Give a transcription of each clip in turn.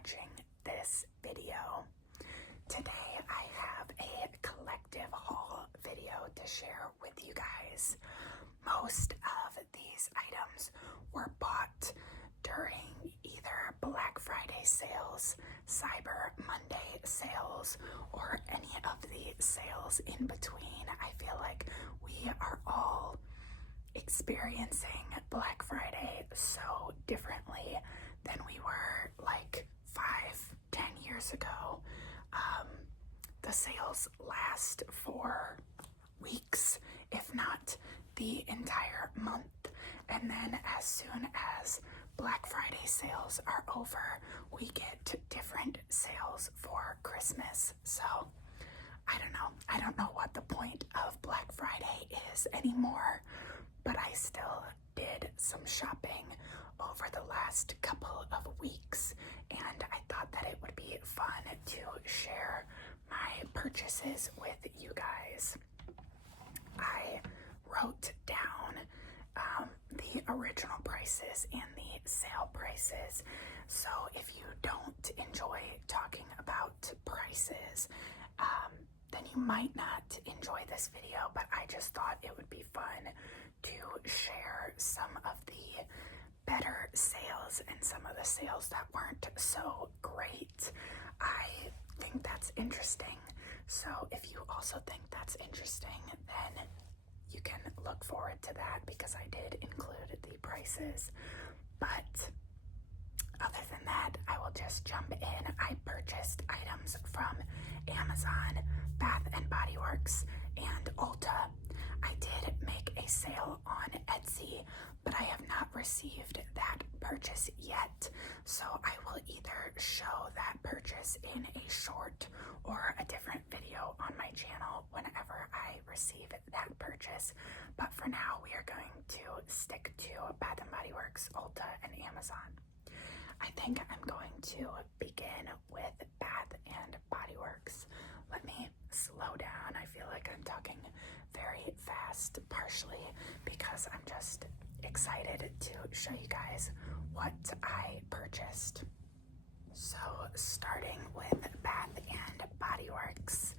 watching this video. Today I have a collective haul video to share with you guys. Most of these items were bought during either Black Friday sales, Cyber Monday sales, or any of the sales in between. I feel like we are all experiencing Black Friday so differently than we were like 5-10 years ago. The sales last for weeks, if not the entire month, and then as soon as Black Friday sales are over, we get different sales for Christmas. So I don't know what the point of Black Friday is anymore, but I still did some shopping over the last couple of weeks, and I thought that it would be fun to share my purchases with you guys. I wrote down the original prices and the sale prices, so if you don't enjoy talking about prices, then you might not enjoy this video, but I just thought it would be fun to share some of the better sales and some of the sales that weren't so great. I think that's interesting. So if you also think that's interesting, then you can look forward to that because I did include the prices. But other than that, I will just jump in. I purchased items from Amazon, Bath and Body Works, and Ulta. I did make a sale on Etsy, but I have not received that purchase yet. So I will either show that purchase in a short or a different video on my channel whenever I receive that purchase. But for now, we are going to stick to Bath and Body Works, Ulta, and Amazon. I think I'm going to begin with Bath and Body Works. Let me slow down. I feel like I'm talking very fast, partially because I'm just excited to show you guys what I purchased. So starting with Bath and Body Works,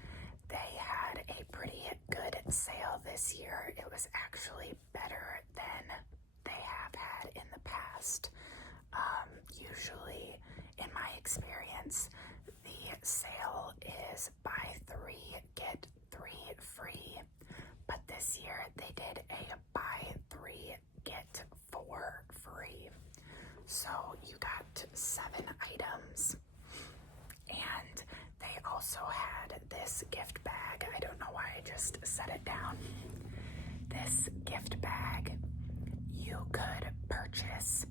they had a pretty good sale this year. It was actually better than they have had in the past. Usually, in my experience, the sale is buy 3, get 3 free. But this year, they did a buy 3, get 4 free. So you got 7 items. And they also had this gift bag. I don't know why I just set it down. This gift bag you could purchase.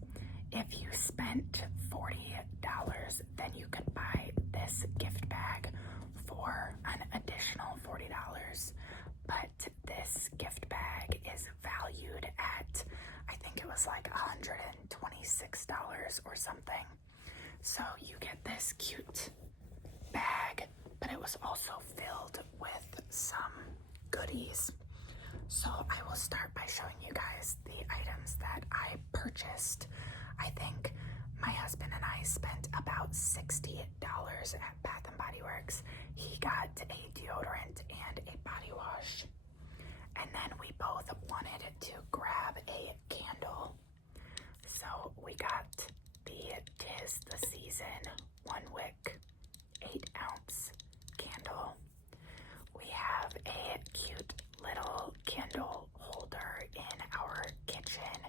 If you spent $40, then you could buy this gift bag for an additional $40. But this gift bag is valued at, I think it was like $126 or something. So you get this cute bag, but it was also filled with some goodies. So I will start by showing you guys the items that I purchased. I think my husband and I spent about $60 at Bath and Body Works. He got a deodorant and a body wash. And then we both wanted to grab a candle. So we got the 'Tis the Season 1 wick 8-ounce candle. We have a cute little candle holder in our kitchen.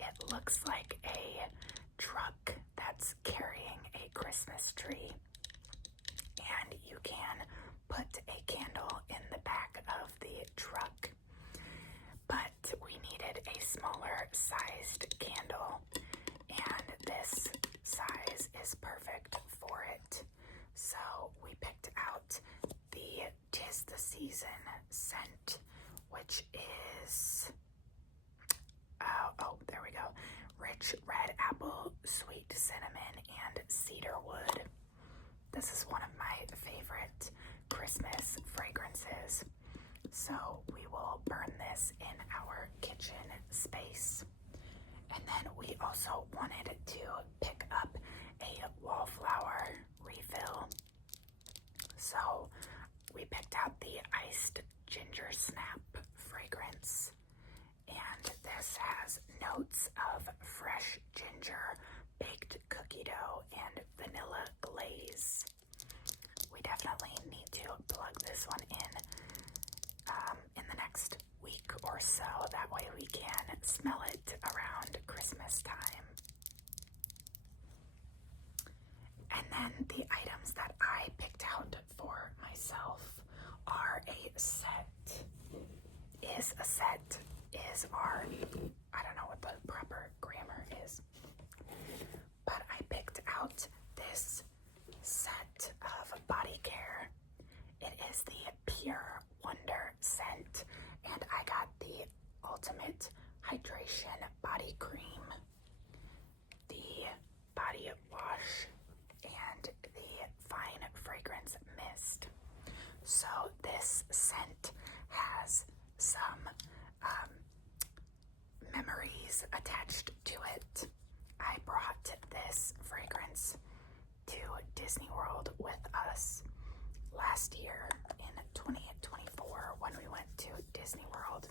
It looks like a truck that's carrying a Christmas tree. And you can put a candle in the back of the truck. But we needed a smaller sized candle, and this size is perfect for it. So we picked out the 'Tis the Season scent, which is, there we go, rich red apple, sweet cinnamon, and cedar wood. This is one of my favorite Christmas fragrances. So we will burn this in our kitchen space. And then we also wanted to pick up a wallflower So we picked out the iced ginger snap fragrance, and this has notes of fresh ginger, baked cookie dough, and vanilla glaze. We definitely need to plug this one in the next week or so. That way we can smell it around Christmas time. And then the items that I picked out for myself are a set. Is our, I don't know what the proper grammar is, but I picked out this set of body care. It is the Pure Wonder scent, and I got the Ultimate Hydration Body Cream, the body wash, and the fine fragrance mist. So this scent has some memories attached to it. I brought this fragrance to Disney World with us last year in 2024 when we went to Disney World,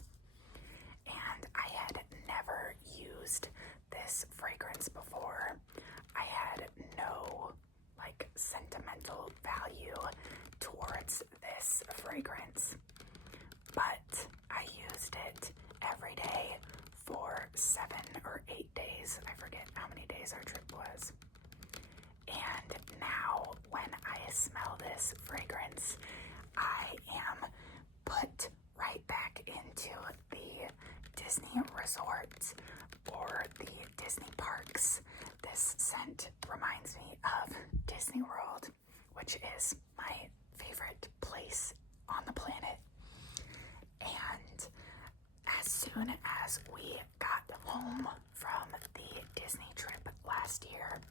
and I had never used this fragrance before. I had no sentimental value towards this fragrance, but I used it every day for 7 or 8 days. I forget how many days our trip was. And now when I smell this fragrance, I am put right back into the Disney resort or the Disney parks. This scent reminds me of Disney World, which is my favorite place on the planet. And as soon as we got home from the Disney trip last year,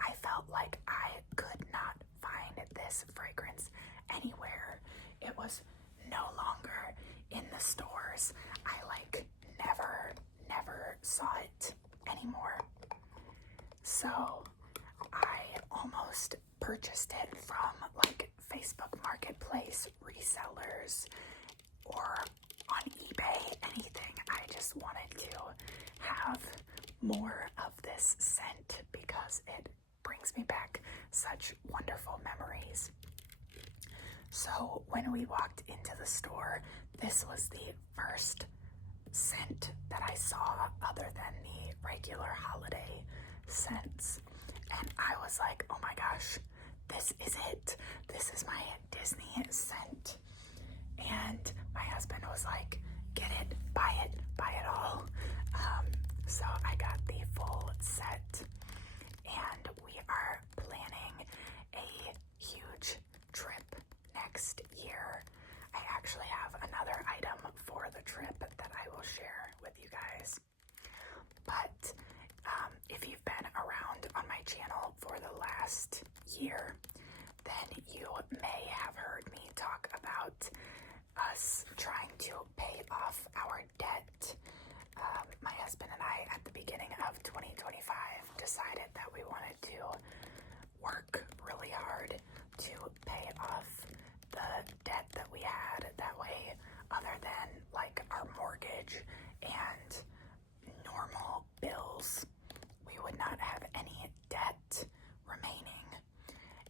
I felt like I could not find this fragrance anywhere. It was no longer in the stores. I never saw it anymore. So I almost purchased it from Facebook Marketplace resellers or on eBay, anything. I just wanted to have more of this scent because it brings me back such wonderful memories. So when we walked into the store, this was the first scent that I saw other than the regular holiday scents. And I was like, oh my gosh, this is it. This is my Disney scent. And my husband was like, get it, buy it all. So I got the full set, and we are planning a huge trip next year. I actually have another item for the trip that I will share with you guys. But if you've been around on my channel for the last year, then you may have heard me talk about us trying to pay off our debt. My husband and I, at the beginning of 2025, decided that we wanted to work really hard to pay off the debt that we had. That way, other than our mortgage and normal bills, we would not have any debt remaining.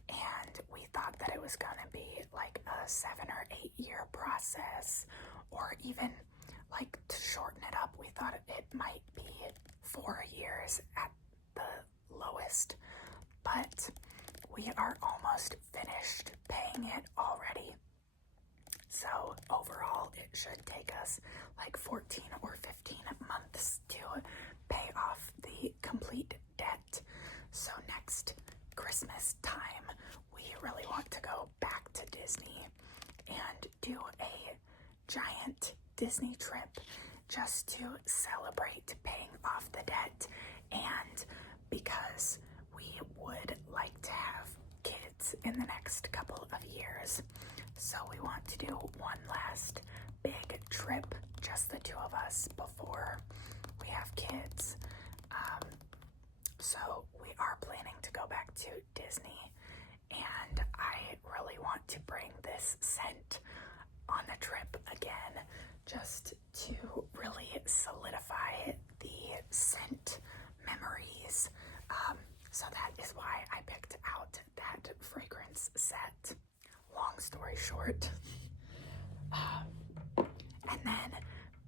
And we thought that it was going to be a 7 or 8 year process, or even to shorten it up, we thought it might be 4 years at the lowest. But we are almost finished paying it already. So overall, it should take us 14 or 15 months to pay off the complete debt. So next Christmas time, we really want to go back to Disney and do a giant Disney trip just to celebrate paying off the debt, and because we would like to have kids in the next couple of years. So we want to do one last big trip, just the two of us, before we have kids. So we are planning to go back to Disney, and I really want to bring this scent on the trip again, just to really solidify the scent memories. So that is why I picked out that fragrance set. Long story short. And then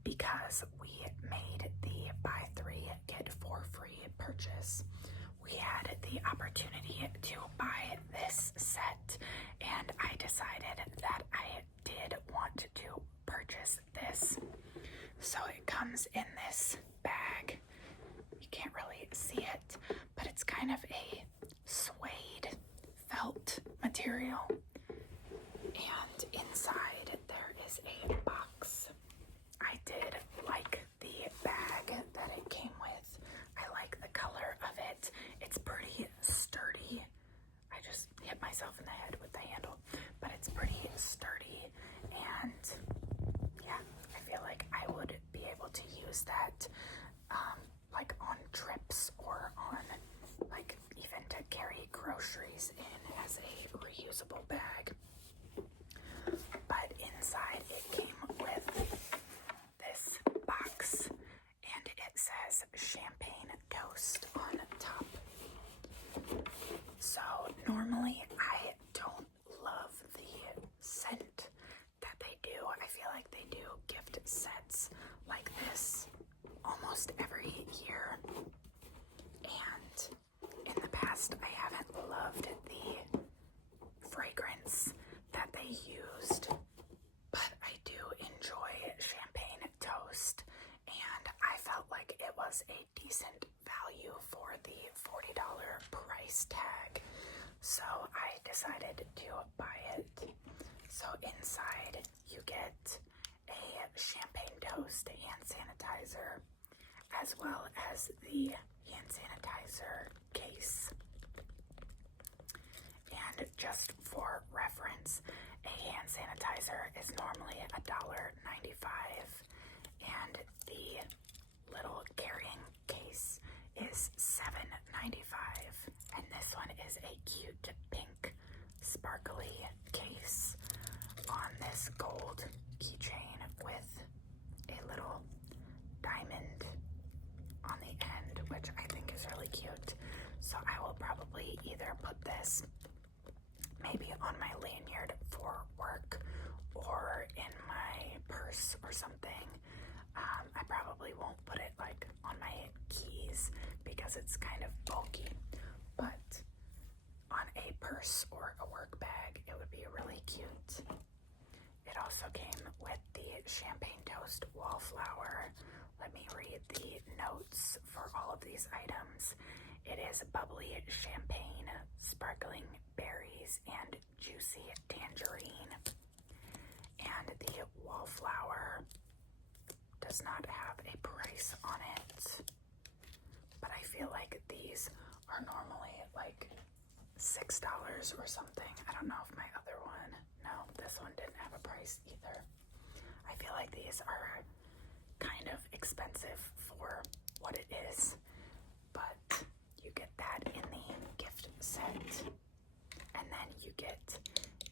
because we made the buy 3 get 4 free purchase, we had the opportunity to buy this set, and I decided that I did want to purchase this. So it comes in this bag. You can't really see it, but it's kind of a suede felt material. And inside there is a box. I did like the bag that it came with. I like the color of it. It's pretty sturdy. I just hit myself in the head with the handle, but it's pretty sturdy, and yeah, I feel like I would be able to use that like on trips or on like even to carry groceries in as a reusable bag. But inside it came with this box, and it says champagne toast on top. So normally I don't love the scent that they do. I feel like they do gift sets like this almost every year, and in the past I haven't loved the fragrance that they used, but I do enjoy champagne toast, and I felt like it was a decent value for the $40 price tag, so I decided to buy it. So inside you get a champagne toast hand sanitizer, as well as the hand sanitizer case. And just for reference, a hand sanitizer is normally $1.95, and the little carrying case is $7.95. And this one is a cute pink sparkly case on this gold keychain with a little diamond on the end, which I think is really cute. So I will probably either put this maybe on my lanyard for work or in my purse or something. I probably won't put it like on my keys because it's kind of bulky, but on a purse or a work bag it would be really cute. It also came with the champagne toast wallflower. Let me read the notes for all of these items. It is bubbly champagne, sparkling berries, and juicy tangerine. And the wallflower does not have a price on it, but I feel like these are normally like $6 or something. I don't know if my other one, no, this one didn't have a price either. I feel like these are kind of expensive for what it is, but you get that in the gift set. And then you get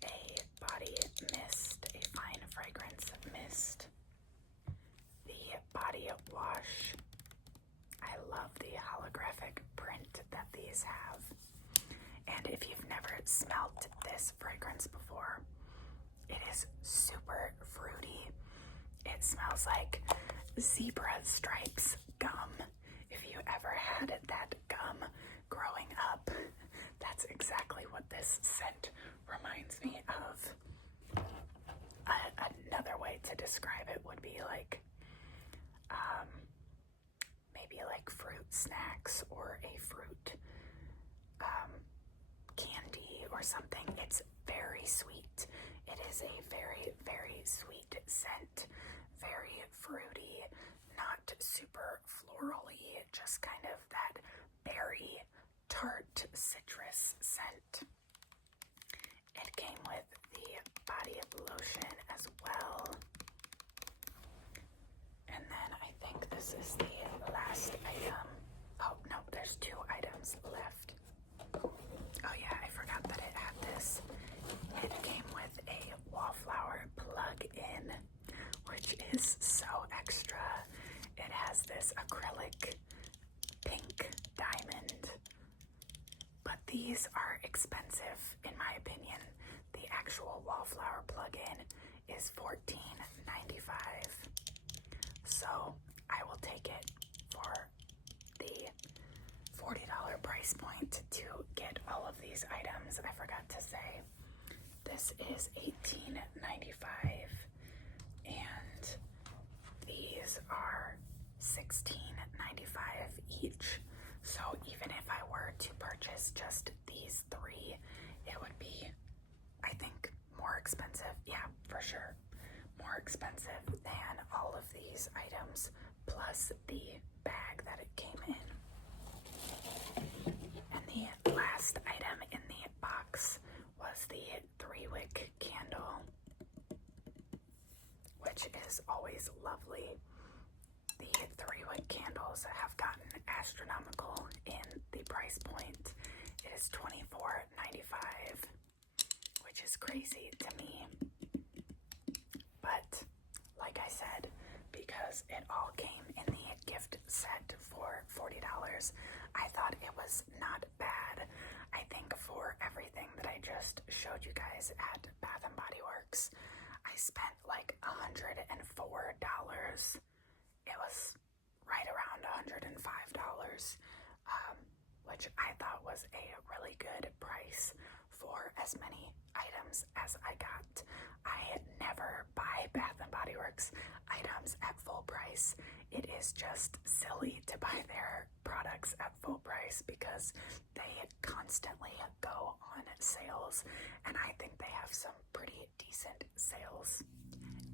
a body mist, a fine fragrance mist, the body wash. I love the holographic print that these have. And if you've never smelled this fragrance before, it is super fruity. It smells like zebra stripes gum. If you ever had that gum growing up, that's exactly what this scent reminds me of. Another way to describe it would be like maybe like fruit snacks or a fruit candy or something. It's very sweet. It is a very, very sweet scent. Very fruity, not super florally, just kind of that berry tart citrus scent. It came with the body lotion as well. And then I think this is the last item. Oh, no, there's 2 items left. Oh yeah, I forgot that it had this. It came with is so extra. It has this acrylic pink diamond, but these are expensive in my opinion. The actual Wallflower plug-in is $14.95, so I will take it for the $40 price point to get all of these items. I forgot to say this is $18.95 and these are $16.95 each. So even if I were to purchase just these three, it would be, I think, more expensive. Yeah, for sure. More expensive than all of these items plus the bag that it came in. And the last item in the box was the 3-wick candle, which is always lovely. The 3-wick candles have gotten astronomical in the price point. It is $24.95, which is crazy to me. But like I said, because it all came in the gift set for $40, I thought it was not bad. I think for everything that I just showed you guys at Bath & Body Works, I spent like $104. It was right around $105, which I thought was a really good price for as many items as I got. I never buy Bath & Body Works items at full price. It is just silly to buy their products at full price because they constantly go on sales, and I think they have some pretty decent sales.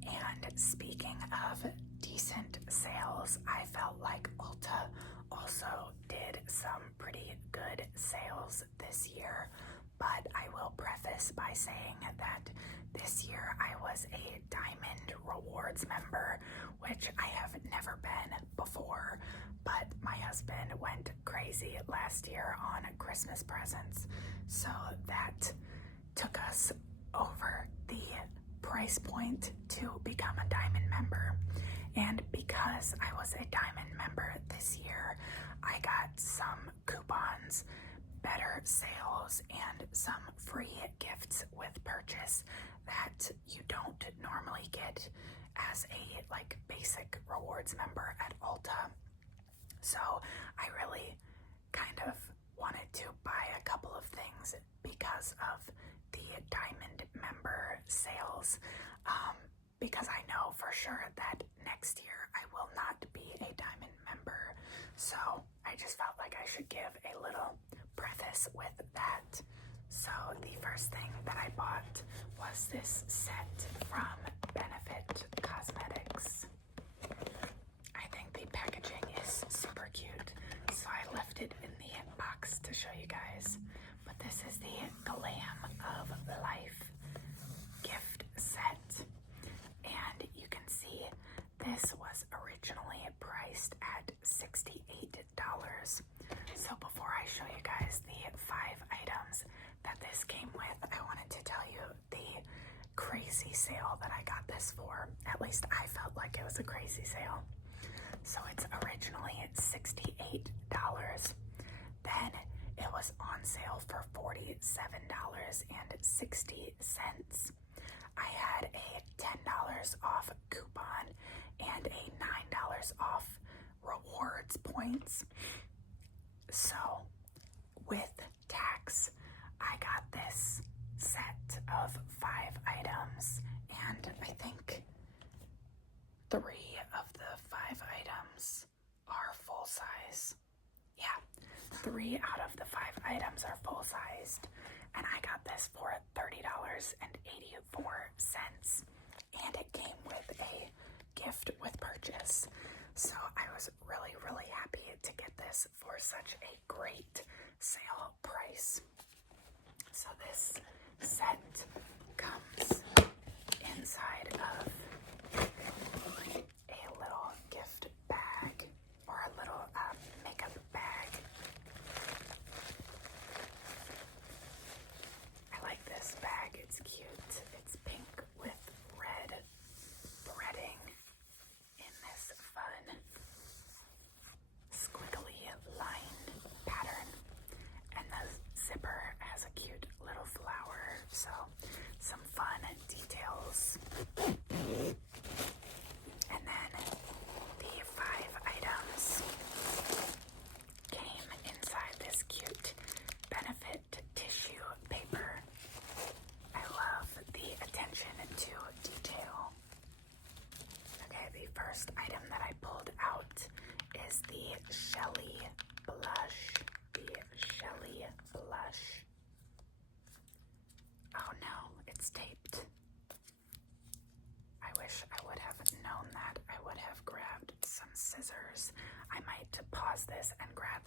And speaking of decent sales, I felt like Ulta also did some pretty good sales this year, but I will preface by saying that this year I was a Diamond Rewards member, which I have never been before, but my husband went crazy last year on Christmas presents, so that took us over the price point to become a Diamond member. And because I was a Diamond member this year, I got some coupons, better sales, and some free gifts with purchase that you don't normally get as a like basic rewards member at Ulta. So I really kind of wanted to buy a couple of things because of the Diamond member sales, because I know for sure that next year I will not be a Diamond member. So I just felt like I should give a little preface with that. So the first thing that I bought was this set from Benefit Cosmetics. I think the packaging is super cute, so I left it in the box to show you guys. But this is the Glam of Life gift set, and you can see this was originally priced at $68. So before I show you guys the 5 items that this came with, I wanted to tell you the crazy sale that I got this for. At least I felt like it was a crazy sale. So it's originally at $68. Then it was on sale for $47.60. I had a $10 off coupon and a $9 off rewards points. So with tax, I got this set of 5 items, and I think 3 of the 5 items are full size. Yeah, 3 out of the 5 items are full sized, and I got this for $30.84, and it came with a gift with purchase. So I was really, really happy to get this for such a great sale price. So this set comes inside of a little gift bag, or a little makeup bag. I like this bag, it's cute. It's pink with red threading,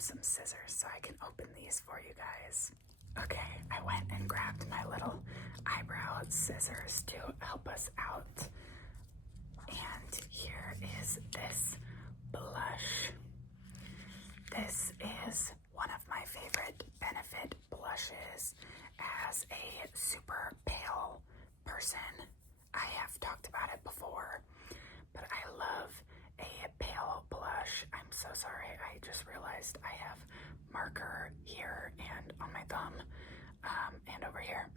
some scissors so I can open these for you guys. Okay, I went and grabbed my little eyebrow scissors to help us out. And here is this blush. This is one of my favorite Benefit blushes. As a super pale person, I have talked about it before, but I love a pale blush. I'm so sorry, I just realized I have marker here and on my thumb, and over here.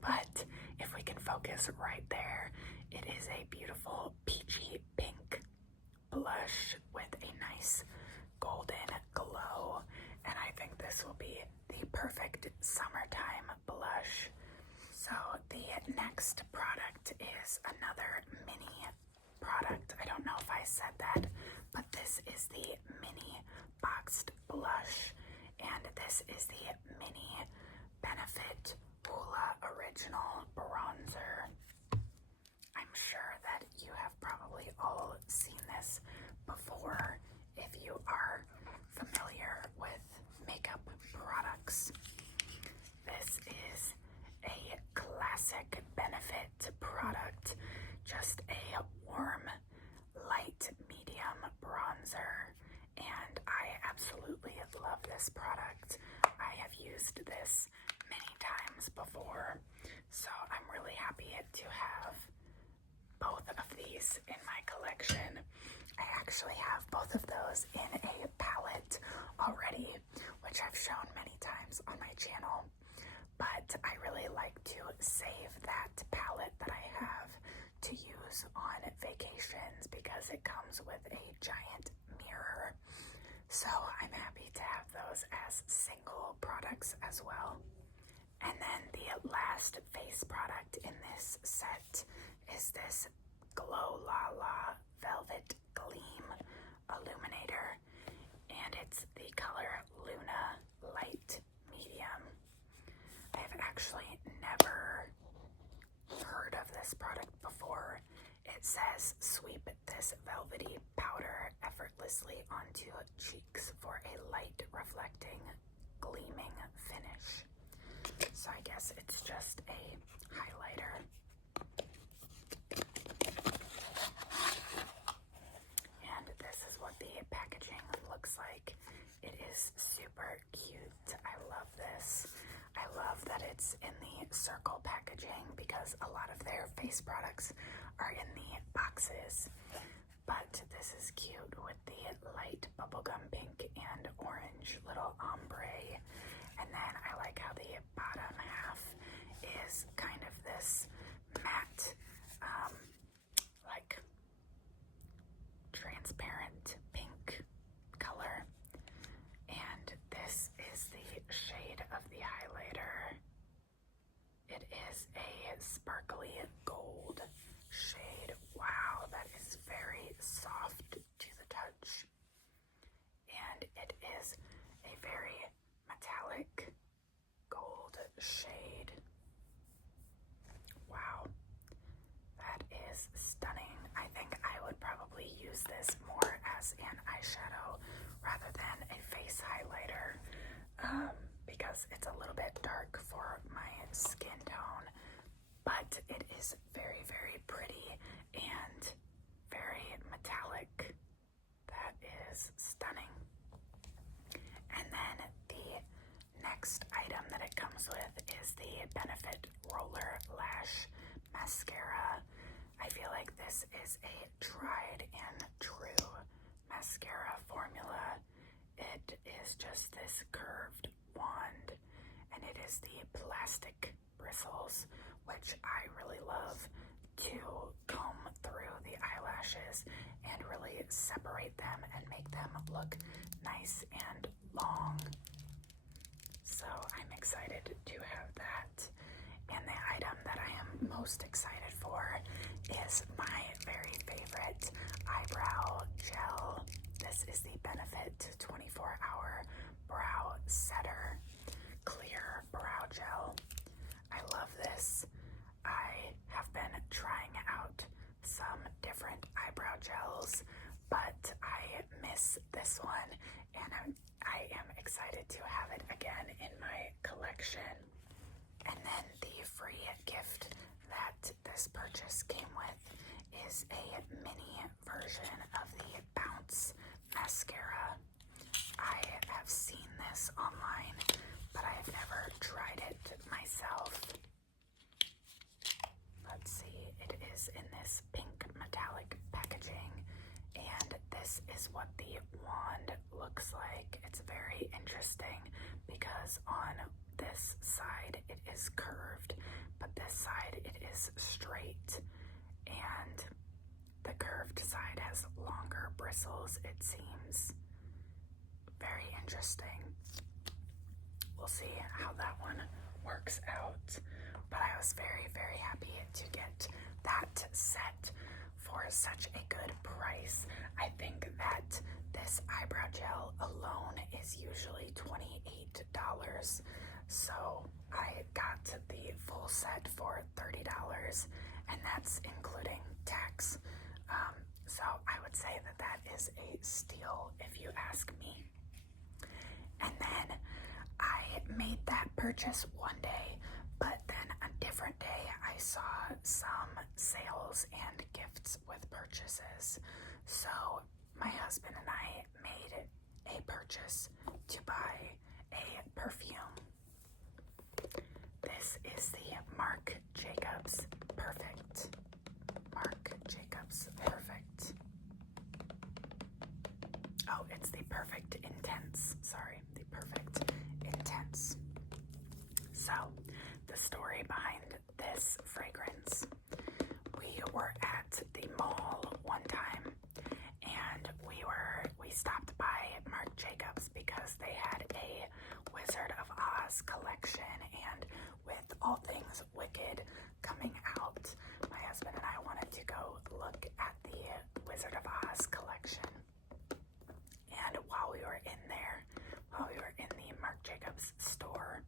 But if we can focus right there, it is a beautiful peachy pink blush with a nice golden glow, and I think this will be the perfect summertime blush. So the next product is another mini product. I don't know if I said that, but this is the mini boxed blush, and this is the mini Benefit Hoola Original Bronzer. I'm sure that you have probably all seen this before if you are familiar with makeup products. This is a classic Benefit product, just a warm, light, medium bronzer, and I absolutely love this product. I have used this many times before, so I'm really happy to have both of these in my collection. I actually have both of those in a palette already, which I've shown many times on my channel, but I really like to save that palette that I have to use on vacations because it comes with a giant mirror. So I'm happy to have those as single products as well. And then the last face product in this set is this Glow La La Velvet Gleam Illuminator, and it's the color Luna Light Medium. I've actually never heard of this product before. It says, sweep this velvety powder effortlessly onto cheeks for a light reflecting, gleaming finish. So I guess it's just a highlighter. And this is what the packaging looks like. It is super cute. I love this. I love that it's in the circle packaging because a lot of their face products are in the boxes. But this is cute with the light bubblegum pink and orange little ombre. And then I like how the bottom half is kind of this matte, like transparent pink color. And this is the shade of the highlighter. It is a sparkly gold shade. Wow, that is very soft to the touch. And it is a very metallic gold shade. Wow, that is stunning. I think I would probably use this more as an eyeshadow rather than a face highlighter, because it's a little bit dark for my skin tone, but it is very, very pretty and very metallic. That is stunning. And then the next item that it comes with is the Benefit Roller Lash Mascara. I feel like this is a tried and true mascara formula. It is just this curved wand, and it is the plastic bristles, which I really love to comb through the eyelashes and really separate them and make them look nice and long. So I'm excited to have that. And the item that I am most excited for is my very favorite eyebrow gel. This is the Benefit 24-Hour Brow Setter Clear Brow Gel. I love this. I have been trying out some different eyebrow gels, but I miss this one, and collection. And then the free gift that this purchase came with is a mini version of the Bounce mascara. I have seen this online, but I have never tried it myself. Let's see, it is in this pink metallic packaging, and this is what the wand looks like. It's very interesting because on this side it is curved, but this side it is straight, and the curved side has longer bristles, it seems. Very interesting. We'll see how that one works out. But I was very, very happy to get that set for such a good price. I think that this eyebrow gel alone is usually $28. So I got the full set for $30, and that's including tax. So I would say that that is a steal if you ask me. And then I made that purchase one day, but then a different day I saw some sales and gifts with purchases. So my husband and I made a purchase to buy a perfume. This is the Marc Jacobs Perfect. Marc Jacobs Perfect. Oh, it's the Perfect Intense. Sorry, the Perfect Intense. So, the story behind this fragrance. We were at the mall one time, and we stopped by Marc Jacobs because they had a Wizard of Oz collection, and with all things Wicked coming out, my husband and I wanted to go look at the Wizard of Oz collection. And while we were in the Marc Jacobs store,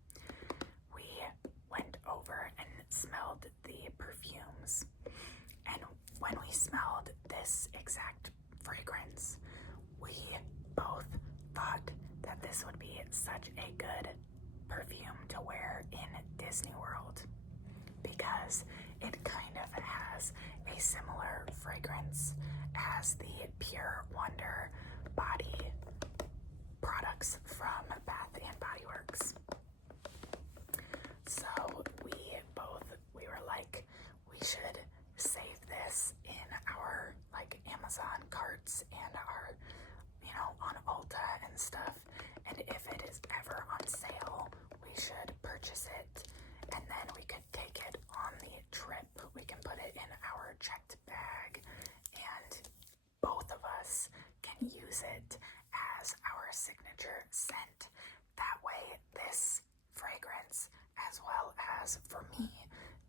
we went over and smelled the perfumes. And when we smelled this exact fragrance, we both thought that this would be such a good perfume to wear in Disney World, because it kind of has a similar fragrance as the Pure Wonder body products from Bath and Body Works. So we were like, we should save this in our Amazon carts and our, on Ulta and stuff. And if it is ever on sale, we should purchase it, and then we could take it on the trip. We can put it in our checked bag, and both of us can use it as our signature scent. That way, this fragrance, as well as for me,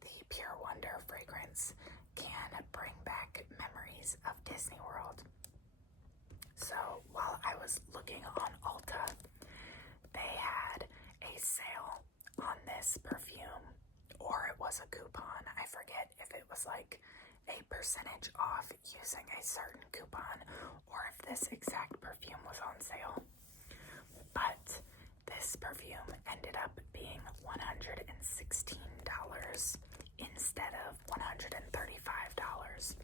the Pure Wonder fragrance, can bring back memories of Disney World. So while I was looking on Ulta, they had a sale on this perfume, or it was a coupon. I forget if it was a percentage off using a certain coupon, or if this exact perfume was on sale. But this perfume ended up being $116 instead of $135.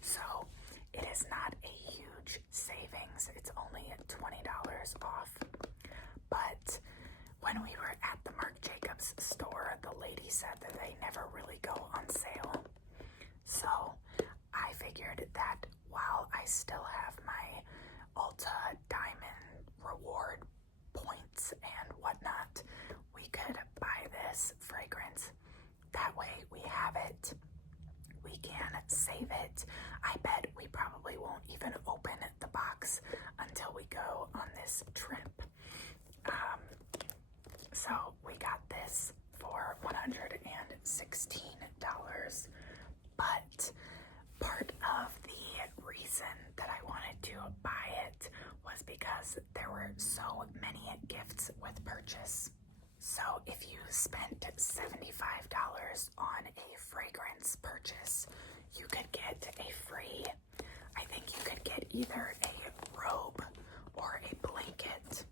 So it is not a huge savings. It's only $20 off. But when we were at the Marc Jacobs store, the lady said that they never really go on sale. So I figured that while I still have my Ulta Diamond reward points and whatnot, we could buy this fragrance. That way we have it. We can save it. I bet we probably won't even open the box until we go on this trip. So we got this for $116. But part of the reason that I wanted to buy it was because there were so many gifts with purchase. So if you spent $75 on a fragrance purchase, you could get a free, I think you could get either a robe or a blanket.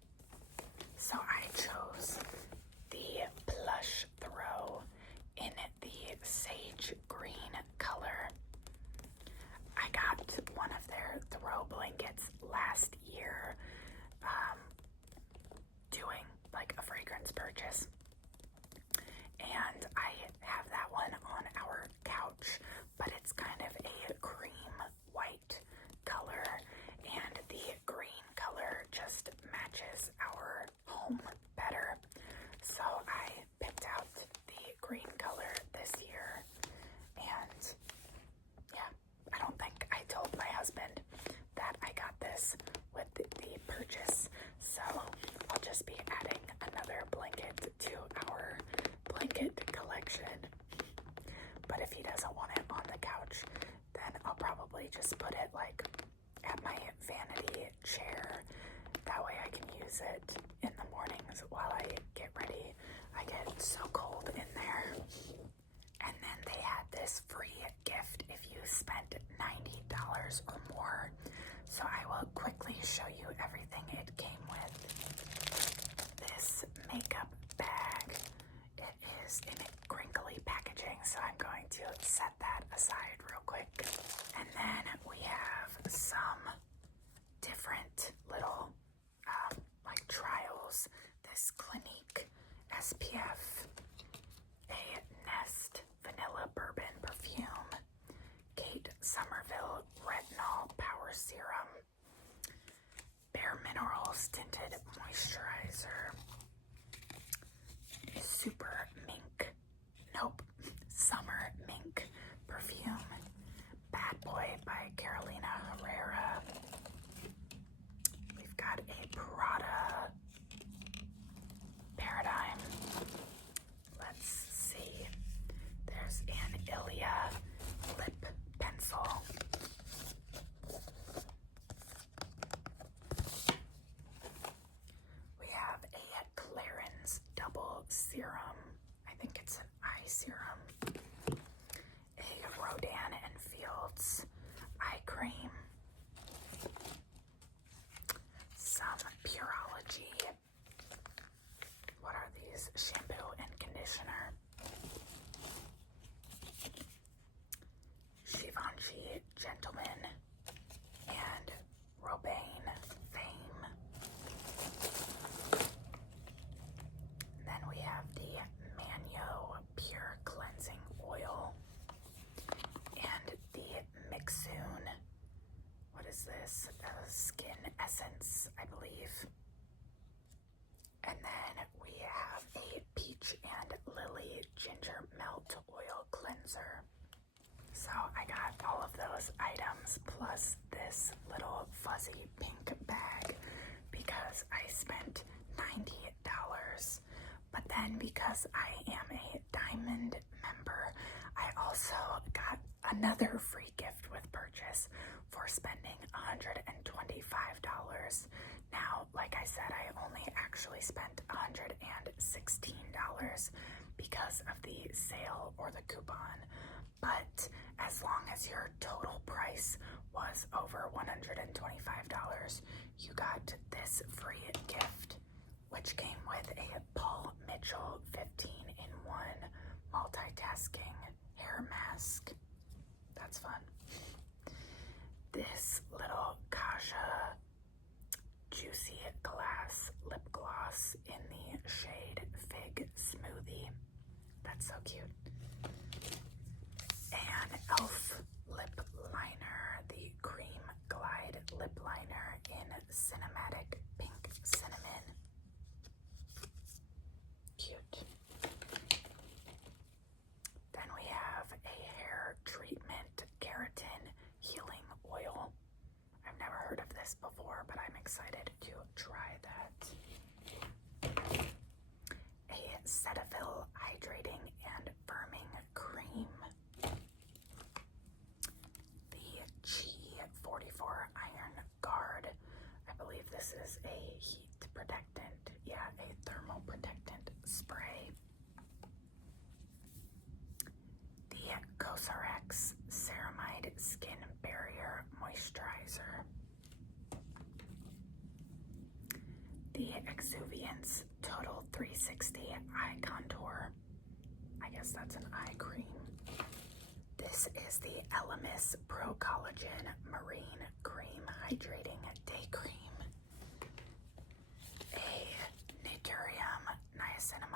So I chose the purchase. And I have that one on our couch, but it's kind of a cream white color, and the green color just matches our home better. So I picked out the green color this year, and yeah, I don't think I told my husband that I got this with the purchase, so I'll just be adding another blanket to our blanket collection. But if he doesn't want it on the couch, then I'll probably just put it like at my vanity chair. That way I can use it in the mornings while I get ready. I get so cold in there. And then they had this free gift if you spent $90 or more. So I will quickly show you everything it came with. This makeup bag. It is in crinkly packaging, so I'm going to set that aside real quick. And then we have some different little like trials. This Clinique SPF, a Nest Vanilla Bourbon Perfume, Kate Somerville Retinol Power Serum, Bare Minerals Tinted Moisturizer, Super Mink, Summer Mink Perfume, Bad Boy by Carolina Herrera. We've got a Prada Paradigm. Let's see. There's an Ilia lip pencil. We have a Clarins double serum. I think it's an eye serum. A Rodan and Fields eye cream. Some Pureology. What are these? Shampoo and conditioner. Givenchy Gentleman and Robin Fame. Then we have the Manyo Pure Cleansing Oil and the Mixsoon. What is this? Skin Essence, I believe. And then we have a Peach and Lily Ginger Melt Oil Cleanser. So I got all of those items plus this little fuzzy pink bag because I spent $90. But then because I am a Diamond member, I also got another free gift with purchase for spending $125. Now, like I said, I only actually spent $116 because of the sale or the coupon. But as long as your total price was over $125, you got this free gift, which came with a Paul Mitchell 15-in-1 multitasking hair mask. That's fun. This little Kaja Juicy Glass lip gloss in the shade Fig Smoothie. That's so cute. And e.l.f. lip liner, the Cream Glide lip liner in Cinematic Pink Cinnamon. Cute. Then we have a hair treatment keratin healing oil. I've never heard of this before, but I'm excited to try that. A Cetaphil hydrating and firming cream. The Chi 44 Iron Guard. I believe this is a heat protectant. Yeah, a thermal protectant spray. The Cosrx Ceramide Skin Barrier Moisturizer. The Exuviance Total 360 Eye Contour. I guess that's an eye cream. This is the Elemis Pro Collagen Marine Cream Hydrating Day Cream. A Naturium Niacinamide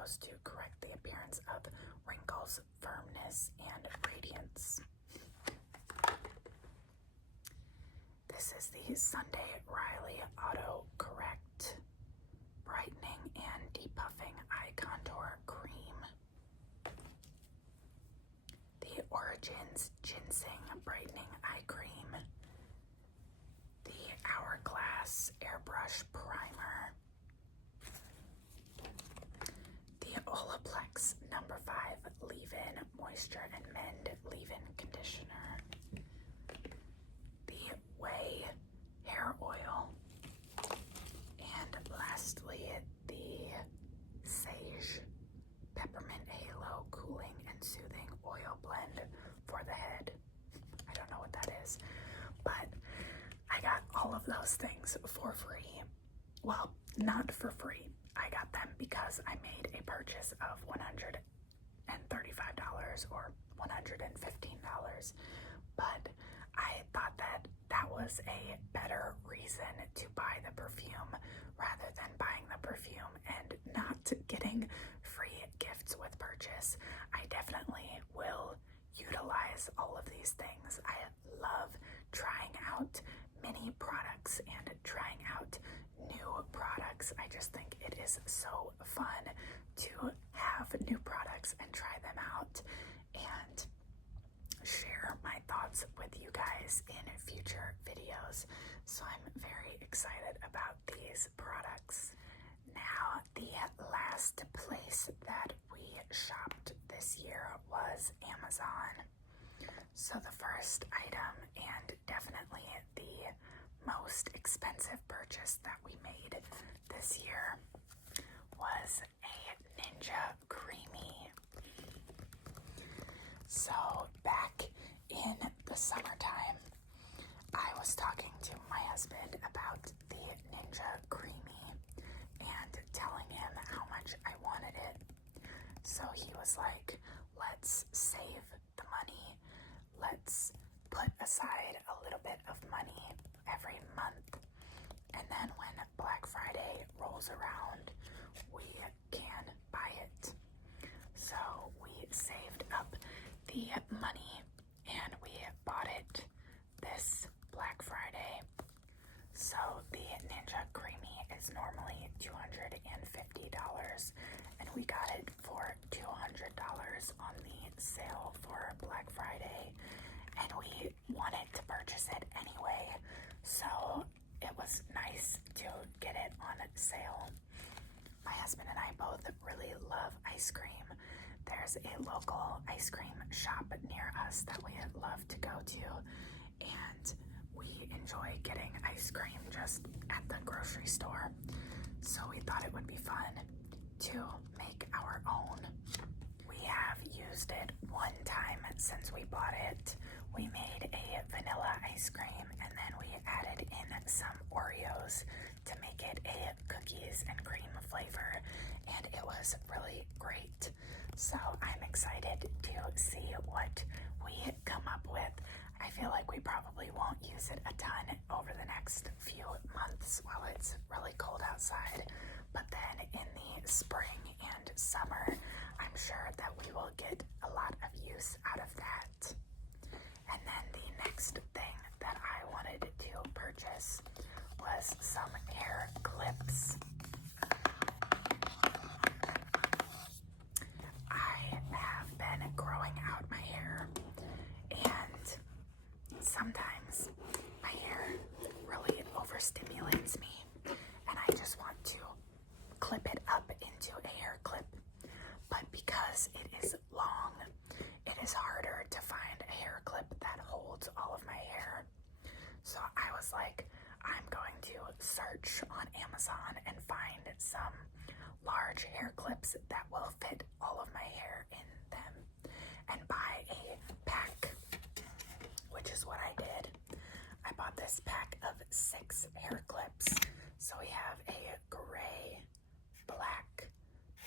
supposed to correct the appearance of wrinkles, firmness, and radiance. This is the Sunday Riley Auto Correct Brightening and Depuffing Eye Contour Cream. The Origins Ginseng Brightening Eye Cream. The Hourglass Airbrush Primer. The Olaplex No. 5 Leave-In Moisture and Mend Leave-In Conditioner. The Way Hair Oil. And lastly, the Sage Peppermint Halo Cooling and Soothing Oil Blend for the head. I don't know what that is, but I got all of those things for free. Well, not for free. I got them because I made a purchase of $135 or $115, but I thought that that was a better reason to buy the perfume rather than buying the perfume and not getting free gifts with purchase. I definitely will utilize all of these things. I love trying out many products and trying out new products. I just think it is so fun to have new products and try them out and share my thoughts with you guys in future videos. So I'm very excited about these products. Now, the last place that we shopped this year was Amazon. So the first item, and definitely the most expensive purchase that we made this year, was a Ninja Creamy. So back in the summertime, I was talking to my husband about the Ninja Creamy and telling him how much I wanted it. So he was like, let's save the money. Let's put aside a little bit of money every month. And then when Black Friday rolls around, we can buy it. So we saved up the money and we bought it this Black Friday. So the Ninja Creamy is normally $250 and we got it for $200 on the sale for Black Friday, and we wanted to purchase it anyway, so it was nice to get it on sale. My husband and I both really love ice cream. There's a local ice cream shop near us that we love to go to, and we enjoy getting ice cream just at the grocery store. So we thought it would be fun to make our own. We have used it one time since we bought it. We made a vanilla ice cream and then we added in some Oreos to make it a cookies and cream flavor, and it was really great. So I'm excited to see what we come up with. I feel like we probably won't use it a ton over the next few months while it's really cold outside, but then in the spring and summer, I'm sure that we will get a lot of use out of that. And then the next thing that I wanted to purchase was some hair clips. I have been growing out my hair, and sometimes my hair really overstimulates me and I just want to clip it up into a hair clip. But because it is long, it is harder to find a hair clip that holds all of my hair. So I was like, I'm going to search on Amazon and find some large hair clips that will fit all of my hair in them and buy a pack, which is what I did. I bought this pack of 6 hair clips. So we have a gray, black,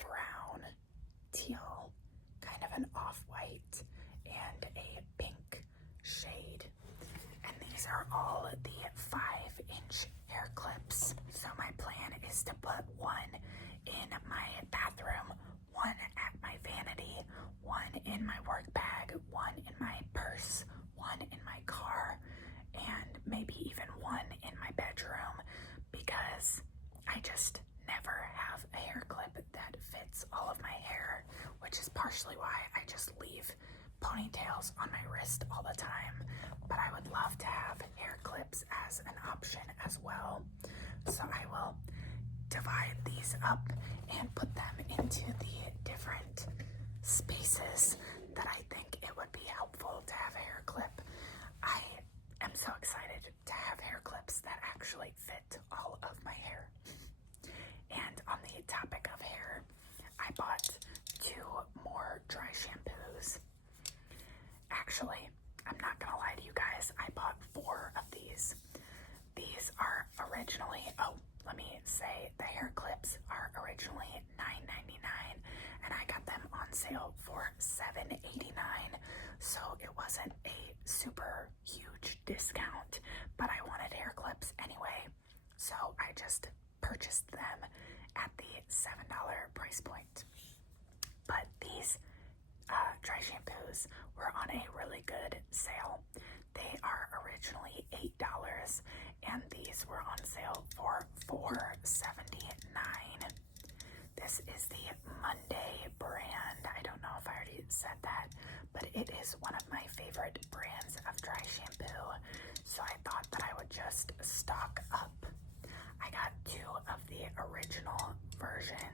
brown, teal, kind of an off-white, and a pink shade. And these are all the 5-inch hair clips. So my plan is to put one in my bathroom, one in my work bag, one in my purse, one in my car, and maybe even one in my bedroom, because I just never have a hair clip that fits all of my hair, which is partially why I just leave ponytails on my wrist all the time. But I would love to have hair clips as an option as well. So I will divide these up and put them into the different spaces that I think it would be helpful to have a hair clip. I am so excited to have hair clips that actually fit all of my hair. And on the topic of hair, I bought 2 more dry shampoos. Actually, I'm not gonna lie to you guys, I bought 4 of these. These are originally, let me say, the hair clips are originally $9.99, and I got them on sale for $7.89, so it wasn't a super huge discount, but I wanted hair clips anyway, so I just purchased them at the $7 price point. But these dry shampoos were on a really good sale. They are originally $8, and these were on sale for $4.79. This is the Monday brand. I don't know if I already said that, but it is one of my favorite brands of dry shampoo, so I thought that I would just stock up. I got 2 of the original version,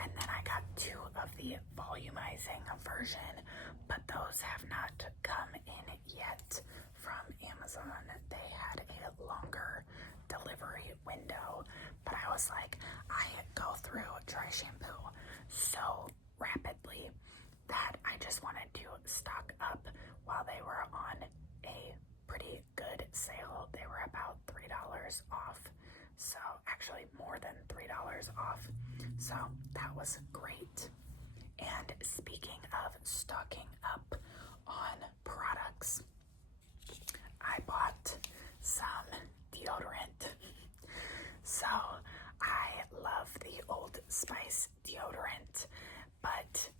and then I got 2 of the volumizing version, but those have not come in yet from Amazon. They had a longer delivery window, but I was like, I go through dry shampoo so rapidly that I just wanted to stock up while they were on a pretty good sale. They were about $3 off. So actually more than $3 off. So that was great. And speaking of stocking up on products, I bought some deodorant. So I love the Old Spice deodorant, but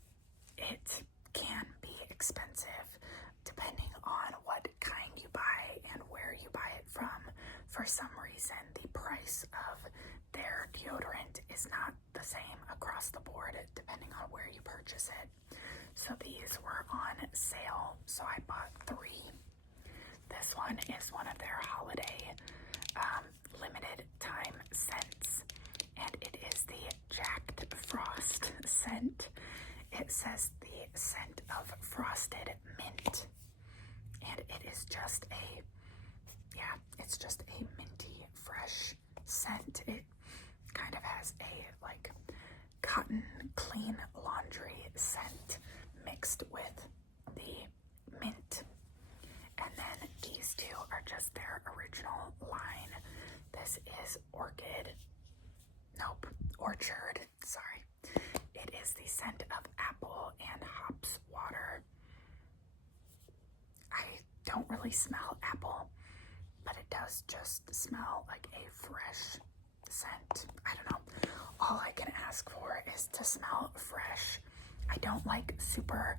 it can be expensive depending on what kind you buy and where you buy it from. For some reason, the price of their deodorant is not the same across the board depending on where you purchase it. So these were on sale, so I bought 3. This one is one of their holiday limited time scents, and it is the Jacked Frost scent. It says the scent of frosted mint, and it is just it's just a minty, fresh scent. It kind of has a like cotton clean laundry scent mixed with the mint. And then these 2 are just their original line. This is Orchard, sorry. It is the scent of apple and hops water. I don't really smell apple, but it does just smell like a fresh scent. I don't know. All I can ask for is to smell fresh. I don't like super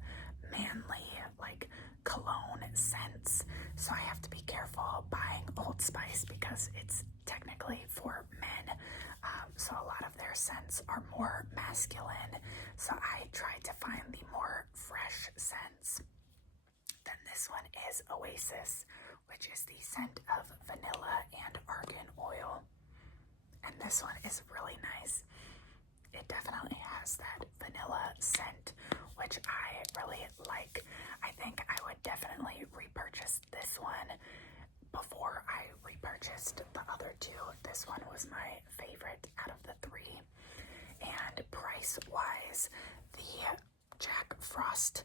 manly, like cologne scents, so I have to be careful buying Old Spice because it's technically for men. So a lot of their scents are more masculine, so I try to find the more fresh scents. Then this one is Oasis, which is the scent of vanilla and argan oil. And this one is really nice. It definitely has that vanilla scent, which I really like. I think I would definitely repurchase this one before I repurchased the other 2. This one was my favorite out of the 3. And price-wise, the Jack Frost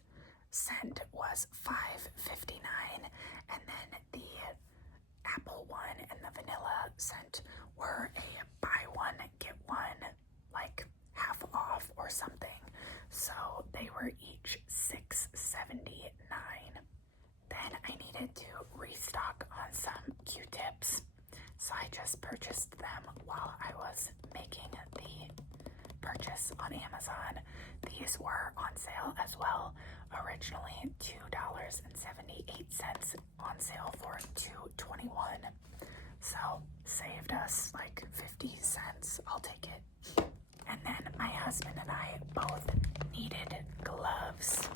scent was $5.59, and then the apple one and the vanilla scent were a buy one get one, like half off or something. So they were each $6.79. Then I needed to restock on some Q-tips, so I just purchased them while I was making the purchase on Amazon. These were on sale as well originally $2.78 on sale for $2.21. So saved us like 50 cents. I'll take it. And then my husband and I both needed gloves.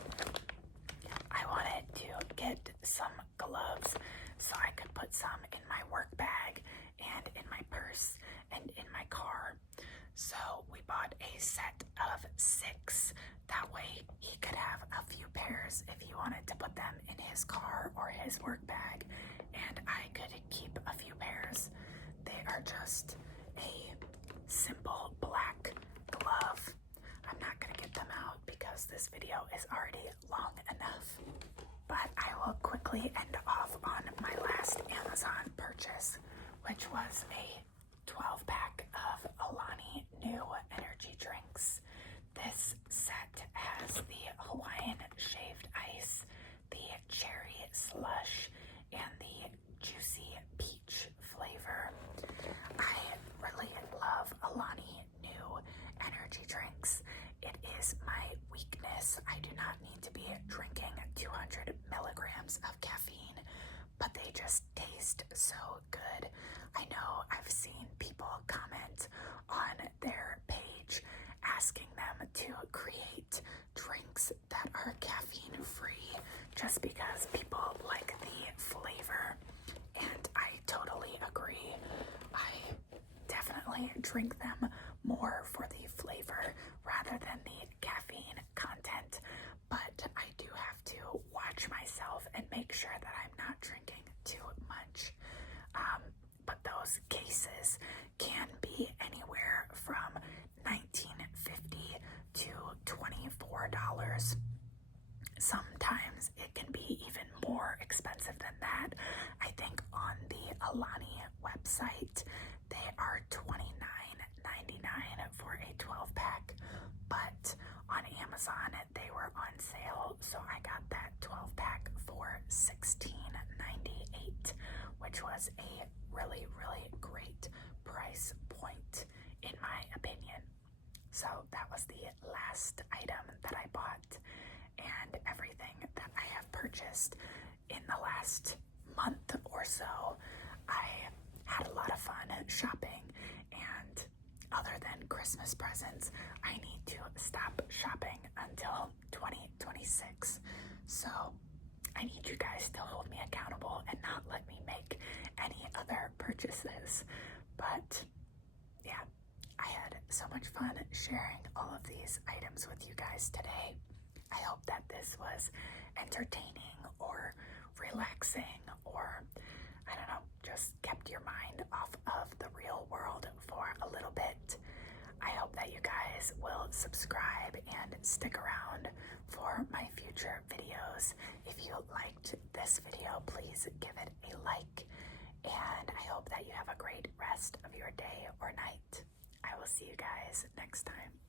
I wanted to get some gloves so I could put some in my work bag and in my purse and in my car. So we bought a set of 6. That way he could have a few pairs if he wanted to put them in his car or his work bag, and I could keep a few pairs. They are just a simple black glove. I'm not gonna get them out because this video is already long enough, but I will quickly end off on my last Amazon purchase, which was a 12-pack of Alani Nu energy drinks. This set has the Hawaiian shaved ice, the cherry slush, and the juicy peach flavor. I really love Alani Nu energy drinks. It is my weakness. I do not need to be drinking 200 milligrams of caffeine, but they just taste so good. I know I've seen people comment on their page asking them to create drinks that are caffeine free just because people like the flavor, and I totally agree. I definitely drink them more for the flavor rather than the caffeine content, but I do have to watch myself and make sure that I'm not drinking too much. But those cases can be anywhere from $19.50 to $24. Sometimes it can be even more expensive than that. I think on the Alani website, they are $29.99 for a 12-pack, but on Amazon, they were on sale, so I got that 12-pack for $16.98, which was a really, really great price point in my opinion. So that was the last item that I bought, and everything that I have purchased in the last month or so. I had a lot of fun shopping, and other than Christmas presents, I need to stop shopping until 2026. So I need you guys to hold me accountable and not let me make any other purchases. But yeah, I had so much fun sharing all of these items with you guys today. I hope that this was entertaining or relaxing, or I don't know, just kept your mind off of the real world for a little bit. I hope that you guys will subscribe and stick around for my future videos. If you liked this video, please give it a like, and I hope that you have a great rest of your day or night. I will see you guys next time.